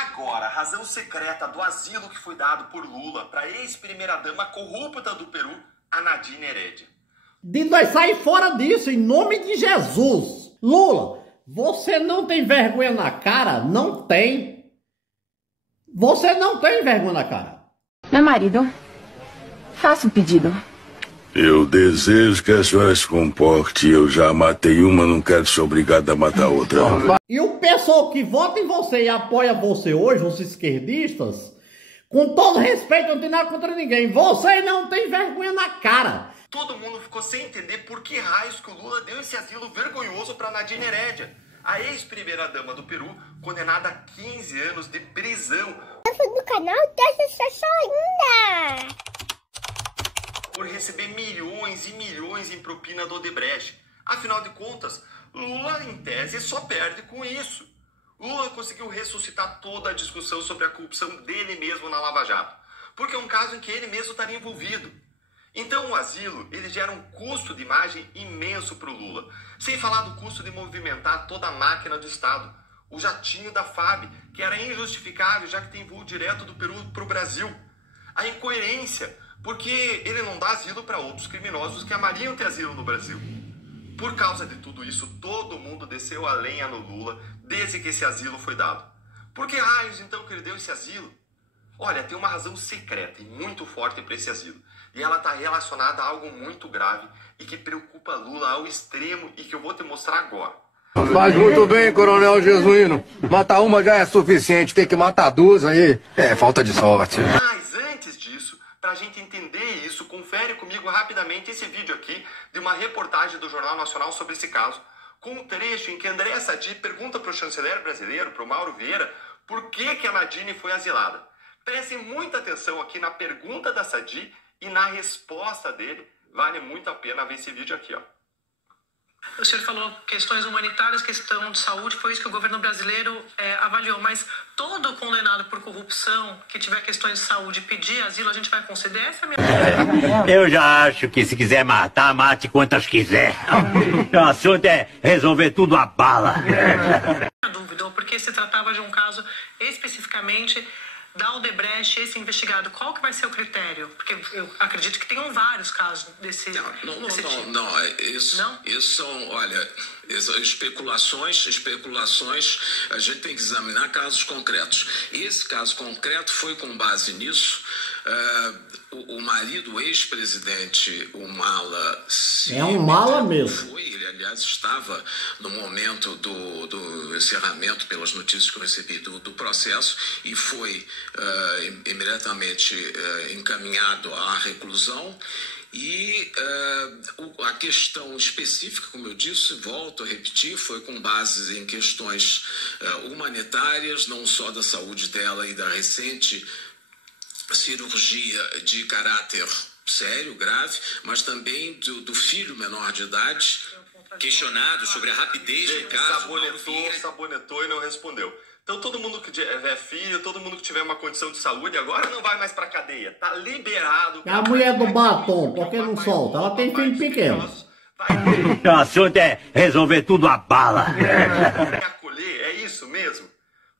agora, a razão secreta do asilo que foi dado por Lula para a ex-primeira-dama corrupta do Peru, a Nadine Heredia. Vai sair fora disso, em nome de Jesus. Lula, você não tem vergonha na cara? Não tem. Você não tem vergonha na cara. Meu marido, faça um pedido. Eu desejo que a senhora se comporte. Eu já matei uma, não quero ser obrigado a matar outra. E o pessoal que vota em você e apoia você hoje, os esquerdistas, com todo respeito, não tem nada contra ninguém. Você não tem vergonha na cara. Todo mundo ficou sem entender por que raios que o Lula deu esse asilo vergonhoso para Nadine Heredia, a ex-primeira-dama do Peru, condenada a 15 anos de prisão. No canal, deixa seu joinha! Por receber milhões e milhões em propina do Odebrecht. Afinal de contas, Lula, em tese, só perde com isso. Lula conseguiu ressuscitar toda a discussão sobre a corrupção dele mesmo na Lava Jato, porque é um caso em que ele mesmo estaria envolvido. Então o asilo, ele gera um custo de imagem imenso para o Lula, sem falar do custo de movimentar toda a máquina do Estado. O jatinho da FAB, que era injustificável, já que tem voo direto do Peru para o Brasil. A incoerência, porque ele não dá asilo para outros criminosos que amariam ter asilo no Brasil. Por causa de tudo isso, todo mundo desceu a lenha no Lula desde que esse asilo foi dado. Por que raios, então, que ele deu esse asilo? Olha, tem uma razão secreta e muito forte para esse asilo. E ela está relacionada a algo muito grave e que preocupa Lula ao extremo e que eu vou te mostrar agora. Faz muito bem, Coronel Jesuíno. Matar uma já é suficiente, tem que matar duas aí é falta de sorte. Mas antes disso, para a gente entender isso, confere comigo rapidamente esse vídeo aqui de uma reportagem do Jornal Nacional sobre esse caso, com um trecho em que André Sadi pergunta para o chanceler brasileiro, para o Mauro Vieira, por que a Nadine foi asilada. Prestem muita atenção aqui na pergunta da Sadi e na resposta dele. Vale muito a pena ver esse vídeo aqui, ó. O senhor falou questões humanitárias, questão de saúde, foi isso que o governo brasileiro avaliou. Mas todo condenado por corrupção que tiver questões de saúde pedir asilo, a gente vai conceder? Essa é a minha... Eu já acho que se quiser matar, mate quantas quiser. O assunto é resolver tudo a bala. Não dúvida, porque se tratava de um caso especificamente da Odebrecht, esse investigado, qual que vai ser o critério? Porque eu acredito que tenham vários casos desse tipo. Isso são, olha, especulações, a gente tem que examinar casos concretos. Esse caso concreto foi com base nisso. O marido, o ex-presidente, o Mala... É um mala mesmo. Ele, aliás, estava no momento do encerramento, pelas notícias que eu recebi, do processo, e foi imediatamente encaminhado à reclusão. E a questão específica, como eu disse, volto a repetir, foi com base em questões humanitárias, não só da saúde dela e da recente cirurgia de caráter sério, grave, mas também do filho menor de idade. Questionado sobre a rapidez do caso, sabonetou e não respondeu. Então todo mundo que é filho, todo mundo que tiver uma condição de saúde agora não vai mais pra cadeia. Tá liberado. É a mulher do batom, por que não solta? Ela tem filho pequeno. O assunto é resolver tudo a bala. Acolher, é isso mesmo?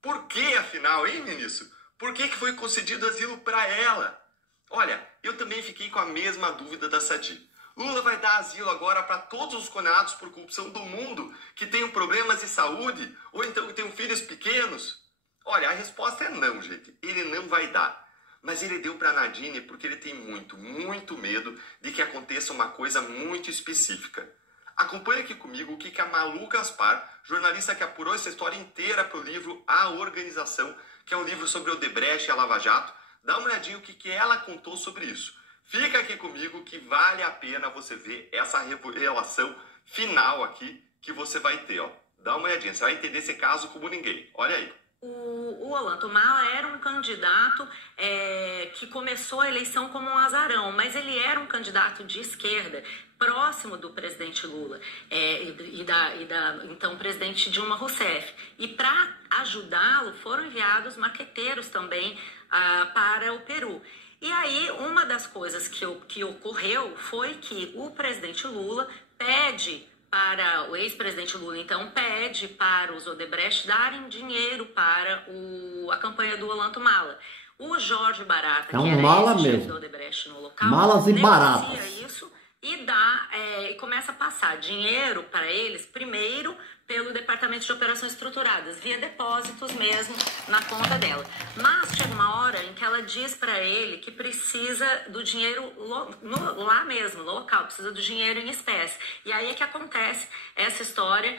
Por que, afinal, hein, ministro? Por que foi concedido asilo para ela? Olha, eu também fiquei com a mesma dúvida da Sadi. Lula vai dar asilo agora para todos os condenados por corrupção do mundo que tenham problemas de saúde ou então que tenham filhos pequenos? Olha, a resposta é não, gente. Ele não vai dar. Mas ele deu para Nadine porque ele tem muito medo de que aconteça uma coisa muito específica. Acompanhe aqui comigo o que a Malu Gaspar, jornalista que apurou essa história inteira para o livro A Organização, que é um livro sobre Odebrecht e a Lava Jato, dá uma olhadinha o que ela contou sobre isso. Fica aqui comigo que vale a pena você ver essa revelação final aqui que você vai ter, ó. Dá uma olhadinha, você vai entender esse caso como ninguém. Olha aí. O Olando Mala era um candidato que começou a eleição como um azarão, mas ele era um candidato de esquerda, próximo do presidente Lula e da então presidente Dilma Rousseff. E para ajudá-lo foram enviados maqueteiros também para o Peru. E aí uma das coisas que ocorreu foi que o presidente Lula o ex-presidente Lula, então, pede para os Odebrecht darem dinheiro para o a campanha do Orlando Mala. O Jorge Barata, é um que era mala esse mesmo. chefe do Odebrecht no local, Malas e baratas. negocia isso e começa a passar dinheiro para eles, primeiro pelo Departamento de Operações Estruturadas, via depósitos mesmo na conta dela. Mas chega uma hora em que ela diz para ele que precisa do dinheiro lá mesmo, no local, precisa do dinheiro em espécie. E aí é que acontece essa história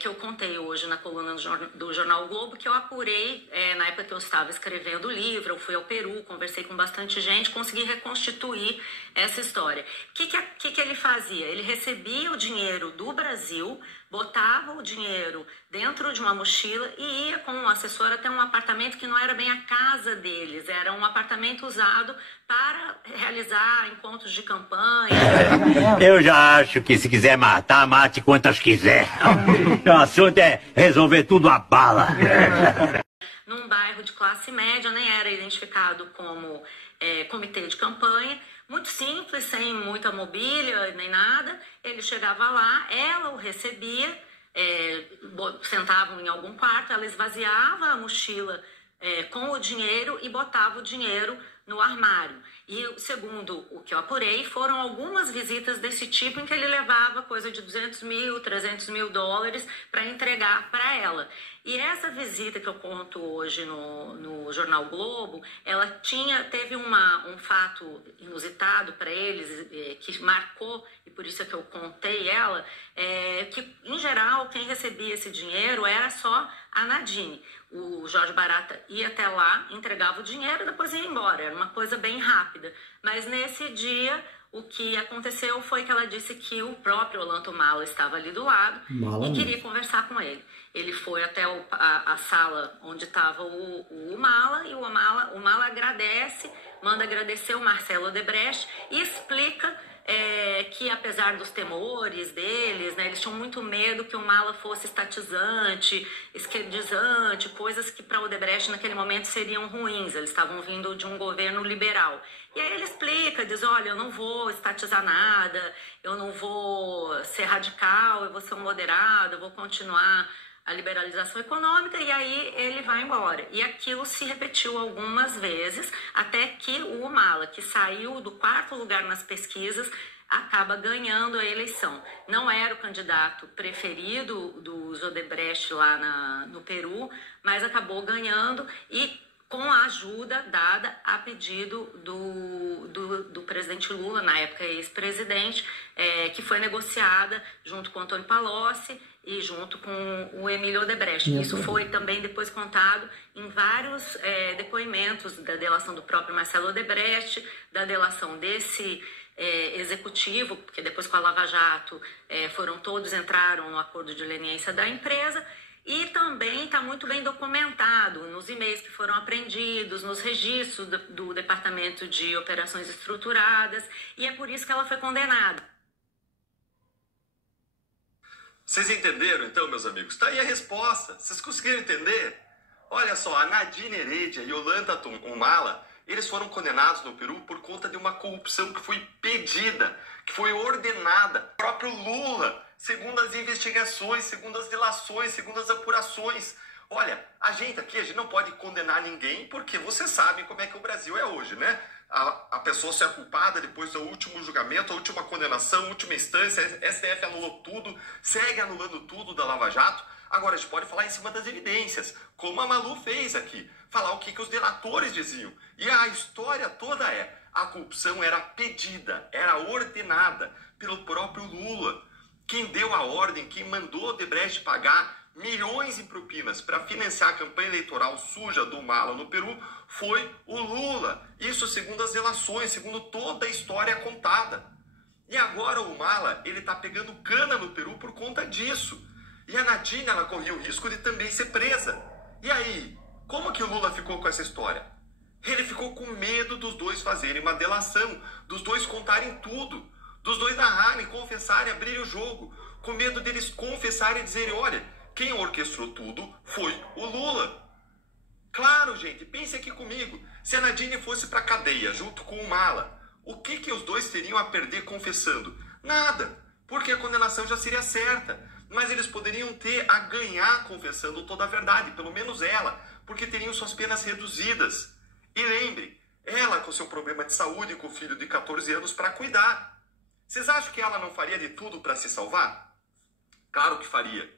que eu contei hoje na coluna do Jornal o Globo, que eu apurei na época que eu estava escrevendo o livro. Eu fui ao Peru, conversei com bastante gente, consegui reconstituir essa história. O que ele fazia? Ele recebia o dinheiro do Brasil, botava o dinheiro dentro de uma mochila e ia com um assessor até um apartamento que não era bem a casa deles, era um apartamento usado para realizar encontros de campanha. Eu já acho que se quiser matar, mate quantas quiser. O assunto é resolver tudo a bala. Num bairro de classe média, nem era identificado como comitê de campanha, muito simples, sem muita mobília nem nada. Ele chegava lá, ela o recebia, sentavam em algum quarto, ela esvaziava a mochila com o dinheiro e botava o dinheiro no armário. E segundo o que eu apurei, foram algumas visitas desse tipo em que ele levava coisa de 200 mil, 300 mil dólares para entregar para ela. E essa visita que eu conto hoje no Jornal Globo, ela teve um fato inusitado para eles, que marcou, e por isso é que eu contei ela, que em geral quem recebia esse dinheiro era só a Nadine. O Jorge Barata ia até lá, entregava o dinheiro e depois ia embora, era uma coisa bem rápida. Mas nesse dia, o que aconteceu foi que ela disse que o próprio Orlando Mala estava ali do lado e queria conversar com ele. Ele foi até a sala onde estava o Mala, e o Mala agradece, manda agradecer o Marcelo Odebrecht e explica que apesar dos temores deles, né, eles tinham muito medo que o Mala fosse estatizante, esquerdizante, coisas que para o Odebrecht naquele momento seriam ruins. Eles estavam vindo de um governo liberal. E aí ele explica, diz, olha, eu não vou estatizar nada, eu não vou ser radical, eu vou ser um moderado, eu vou continuar a liberalização econômica, e aí ele vai embora. E aquilo se repetiu algumas vezes, até que o Mala, que saiu do 4º lugar nas pesquisas, acaba ganhando a eleição. Não era o candidato preferido dos Odebrecht lá no Peru, mas acabou ganhando, e com a ajuda dada a pedido do presidente Lula, na época ex-presidente, que foi negociada junto com o Antônio Palocci e junto com o Emílio Odebrecht. Isso foi também depois contado em vários depoimentos da delação do próprio Marcelo Odebrecht, da delação desse executivo, porque depois com a Lava Jato entraram no acordo de leniência da empresa. E também está muito bem documentado nos e-mails que foram apreendidos, nos registros do Departamento de Operações Estruturadas, e é por isso que ela foi condenada. Vocês entenderam então, meus amigos? Está aí a resposta. Vocês conseguiram entender? Olha só, a Nadine Heredia e Ollanta Humala, eles foram condenados no Peru por conta de uma corrupção que foi pedida, que foi ordenada. O próprio Lula, segundo as investigações, segundo as delações, segundo as apurações. Olha, a gente não pode condenar ninguém, porque você sabe como é que o Brasil é hoje, né? A pessoa só é culpada depois do último julgamento, a última condenação, a última instância, STF anulou tudo, segue anulando tudo da Lava Jato. Agora a gente pode falar em cima das evidências, como a Malu fez aqui, falar o que os delatores diziam. E a história toda a corrupção era pedida, era ordenada pelo próprio Lula. Quem deu a ordem, quem mandou o Odebrecht pagar milhões em propinas para financiar a campanha eleitoral suja do Mala no Peru foi o Lula. Isso segundo as delações, segundo toda a história contada. E agora o Mala, ele está pegando cana no Peru por conta disso. E a Nadine, ela corria o risco de também ser presa. E aí, como que o Lula ficou com essa história? Ele ficou com medo dos dois fazerem uma delação, dos dois contarem tudo, dos dois narrarem, confessarem, abrirem o jogo, com medo deles confessarem e dizerem, olha, quem orquestrou tudo foi o Lula. Claro, gente, pense aqui comigo, se a Nadine fosse para a cadeia junto com o Mala, o que os dois teriam a perder confessando? Nada, porque a condenação já seria certa, mas eles poderiam ter a ganhar confessando toda a verdade, pelo menos ela, porque teriam suas penas reduzidas. E lembrem, ela com seu problema de saúde e com o filho de 14 anos para cuidar. Vocês acham que ela não faria de tudo para se salvar? Claro que faria.